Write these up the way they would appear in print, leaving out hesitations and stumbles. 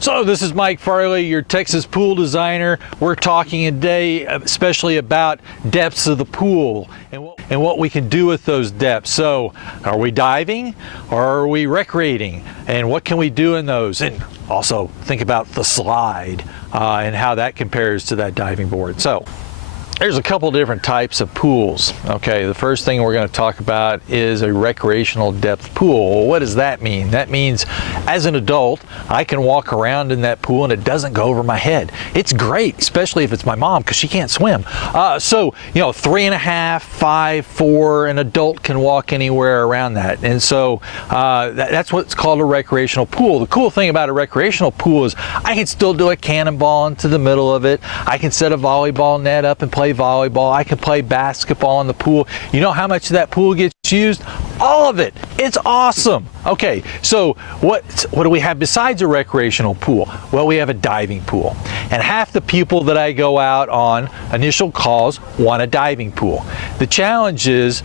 So this is Mike Farley, your Texas pool designer. We're talking today especially about depths of the pool and what we can do with those depths. So are we diving or are we recreating? And what can we do in those? And also think about the slide and how that compares to that diving board. So there's a couple different types of pools. Okay, the first thing we're going to talk about is a recreational depth pool. Well, what does that mean? That means as an adult, I can walk around in that pool and it doesn't go over my head. It's great, especially if it's my mom because she can't swim. So, 3.5, 5, 4, an adult can walk anywhere around that. And so that's what's called a recreational pool. The cool thing about a recreational pool is I can still do a cannonball into the middle of it. I can set a volleyball net up and play volleyball. I can play basketball in the pool. You know how much of that pool gets used? All of it. It's awesome. Okay, so what do we have besides a recreational pool? Well, we have a diving pool. And half the people that I go out on initial calls want a diving pool. The challenge is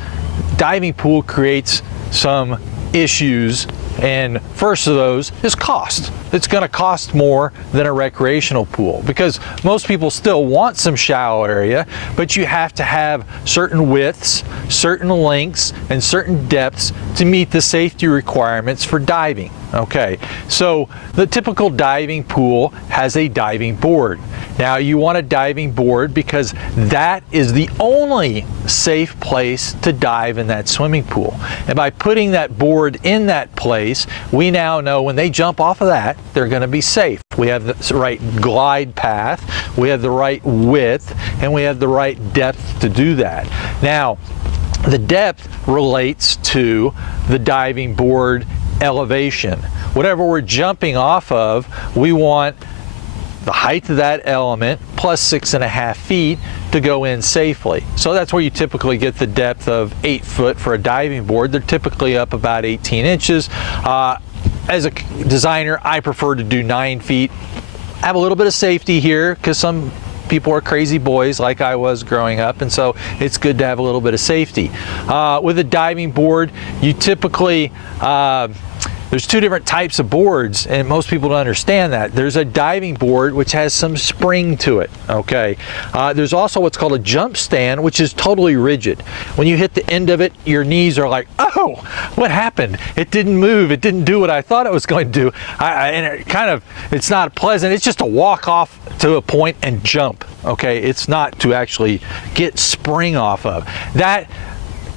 diving pool creates some issues, and first of those is cost. It's going to cost more than a recreational pool because most people still want some shallow area, but you have to have certain widths, certain lengths, and certain depths to meet the safety requirements for diving. Okay, so the typical diving pool has a diving board. Now you want a diving board because that is the only safe place to dive in that swimming pool. And by putting that board in that place, we now know when they jump off of that, they're going to be safe. We have the right glide path, we have the right width, and we have the right depth to do that. Now, the depth relates to the diving board elevation. Whatever we're jumping off of, we want the height of that element plus 6.5 feet to go in safely. So that's where you typically get the depth of 8 foot for a diving board. They're typically up about 18 inches. As a designer, I prefer to do 9 feet. I have a little bit of safety here because some people are crazy boys like I was growing up, and so it's good to have a little bit of safety. With a diving board, you typically there's two different types of boards, and most people don't understand that. There's a diving board which has some spring to it. Okay. There's also what's called a jump stand, which is totally rigid. When you hit the end of it, your knees are like, oh, what happened? It didn't move. It didn't do what I thought it was going to do. And it's not pleasant. It's just to walk off to a point and jump. Okay. It's not to actually get spring off of that.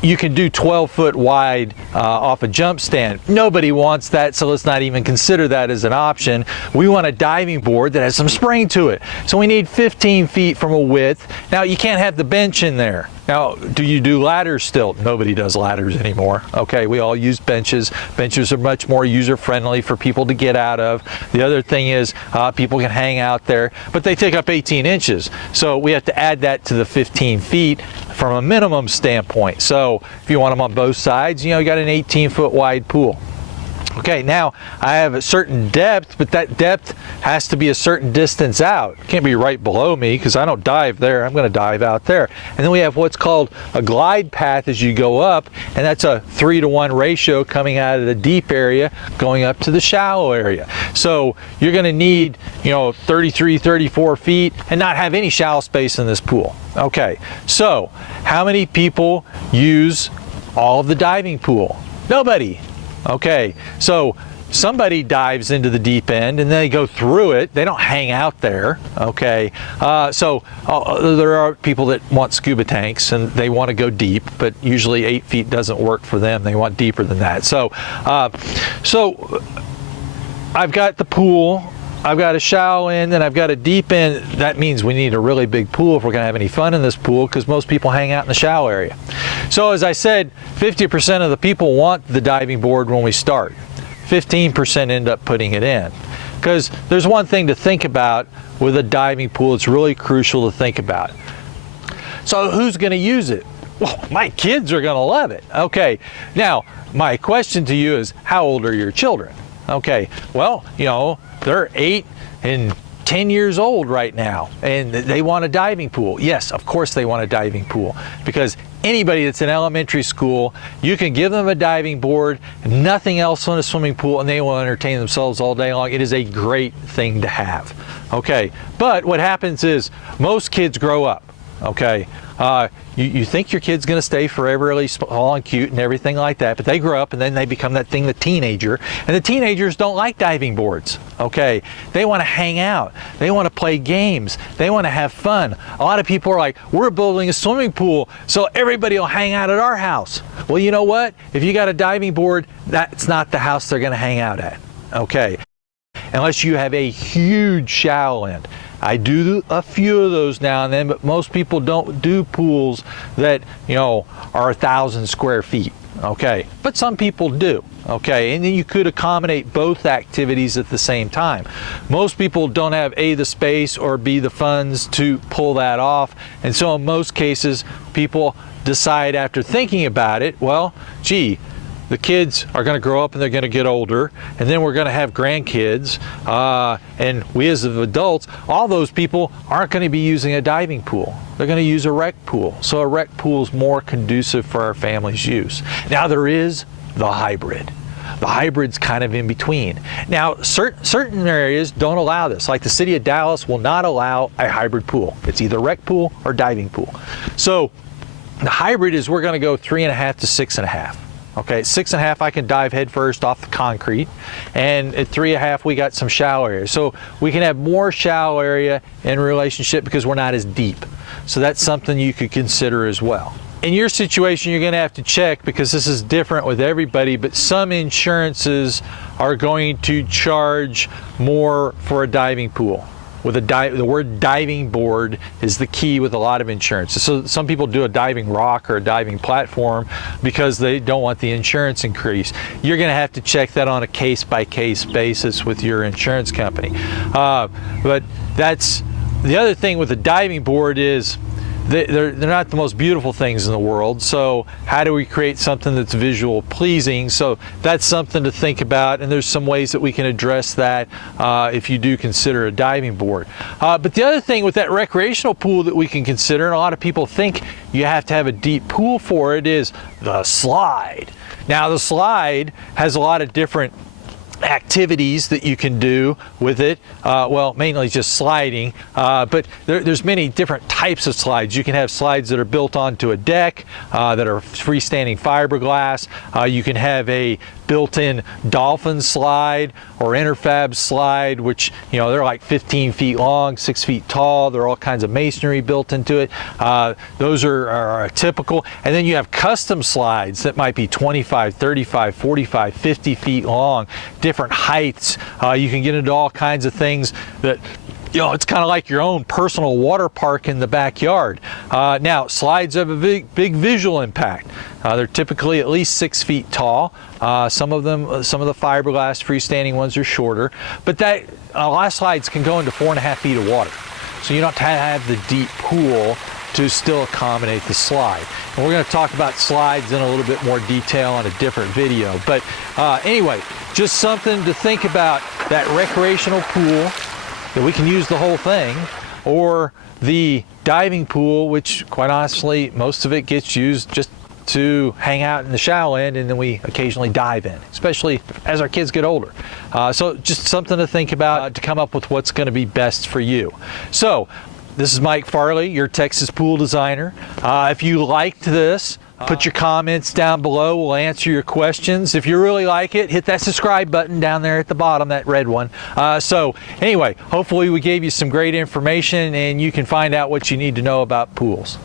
You can do 12 foot wide off a jump stand. Nobody wants that, so let's not even consider that as an option. We want a diving board that has some spring to it. So we need 15 feet from a width. Now you can't have the bench in there. Now, do you do ladders still? Nobody does ladders anymore. Okay, we all use benches. Benches are much more user-friendly for people to get out of. The other thing is people can hang out there, but they take up 18 inches. So we have to add that to the 15 feet from a minimum standpoint. So if you want them on both sides, you got an 18-foot wide pool. Okay, now I have a certain depth, but that depth has to be a certain distance out. It can't be right below me because I don't dive there. I'm going to dive out there. And then we have what's called a glide path as you go up, and that's a 3-to-1 ratio coming out of the deep area going up to the shallow area. So you're going to need 33, 34 feet and not have any shallow space in this pool. Okay, so how many people use all of the diving pool? Nobody. Okay, so somebody dives into the deep end and they go through it. They don't hang out there. Okay, so there are people that want scuba tanks and they want to go deep, but usually 8 feet doesn't work for them. They want deeper than that. So I've got the pool. I've got a shallow end and I've got a deep end. That means we need a really big pool if we're going to have any fun in this pool because most people hang out in the shallow area. So as I said, 50% of the people want the diving board when we start. 15% end up putting it in. Because there's one thing to think about with a diving pool. It's really crucial to think about. So who's going to use it? Well, my kids are going to love it. Okay, now my question to you is, how old are your children? Okay, well, they're 8 and 10 years old right now and they want a diving pool. Yes, of course they want a diving pool, because anybody that's in elementary school, you can give them a diving board, nothing else on a swimming pool, and they will entertain themselves all day long. It is a great thing to have. Okay, but what happens is most kids grow up. Okay, you think your kid's going to stay forever really small and cute and everything like that, but they grow up and then they become that thing, the teenager, and the teenagers don't like diving boards. Okay, they want to hang out, they want to play games, they want to have fun. A lot of people are like, we're building a swimming pool so everybody will hang out at our house. Well, you know what? If you got a diving board, that's not the house they're going to hang out at. Okay, unless you have a huge shallow end. I do a few of those now and then, but most people don't do pools that, you know, are 1,000 square feet. Okay, but some people do. Okay, and then you could accommodate both activities at the same time. Most people don't have A, the space, or B, the funds to pull that off, and so in most cases people decide after thinking about it, well, gee, the kids are going to grow up and they're going to get older, and then we're going to have grandkids, and we as adults, all those people aren't going to be using a diving pool. They're going to use a rec pool. So a rec pool is more conducive for our family's use. Now there is the hybrid. The hybrid's kind of in between. Now certain areas don't allow this, like the city of Dallas will not allow a hybrid pool. It's either rec pool or diving pool. So the hybrid is we're going to go 3.5 to 6.5. Okay, 6.5 I can dive head first off the concrete, and at 3.5 we got some shallow area. So we can have more shallow area in relationship because we're not as deep. So that's something you could consider as well. In your situation, you're going to have to check, because this is different with everybody, but some insurances are going to charge more for a diving pool. With the word diving board is the key with a lot of insurance. So some people do a diving rock or a diving platform because they don't want the insurance increase. You're going to have to check that on a case-by-case basis with your insurance company. But that's the other thing with the diving board is they're not the most beautiful things in the world, so how do we create something that's visual pleasing? So that's something to think about, and there's some ways that we can address that if you do consider a diving board. But the other thing with that recreational pool that we can consider, and a lot of people think you have to have a deep pool for it, is the slide. Now the slide has a lot of different activities that you can do with it, well, mainly just sliding, but there's many different types of slides. You can have slides that are built onto a deck that are freestanding fiberglass. You can have a built-in dolphin slide or interfab slide, which, you know, they're like 15 feet long, 6 feet tall. There are all kinds of masonry built into it. Those are typical. And then you have custom slides that might be 25, 35, 45, 50 feet long, different heights. You can get into all kinds of things that, you know, it's kind of like your own personal water park in the backyard. Now, slides have a big visual impact. They're typically at least 6 feet tall. Some of the fiberglass freestanding ones are shorter, but a lot of slides can go into 4.5 feet of water. So you don't have to have the deep pool to still accommodate the slide. And we're going to talk about slides in a little bit more detail on a different video. But anyway, just something to think about, that recreational pool, that we can use the whole thing, or the diving pool, which quite honestly, most of it gets used just to hang out in the shallow end, and then we occasionally dive in, especially as our kids get older. So just something to think about to come up with what's going to be best for you. So this is Mike Farley, your Texas pool designer. If you liked this, put your comments down below. We'll answer your questions. If you really like it, hit that subscribe button down there at the bottom, that red one. So anyway, hopefully we gave you some great information and you can find out what you need to know about pools.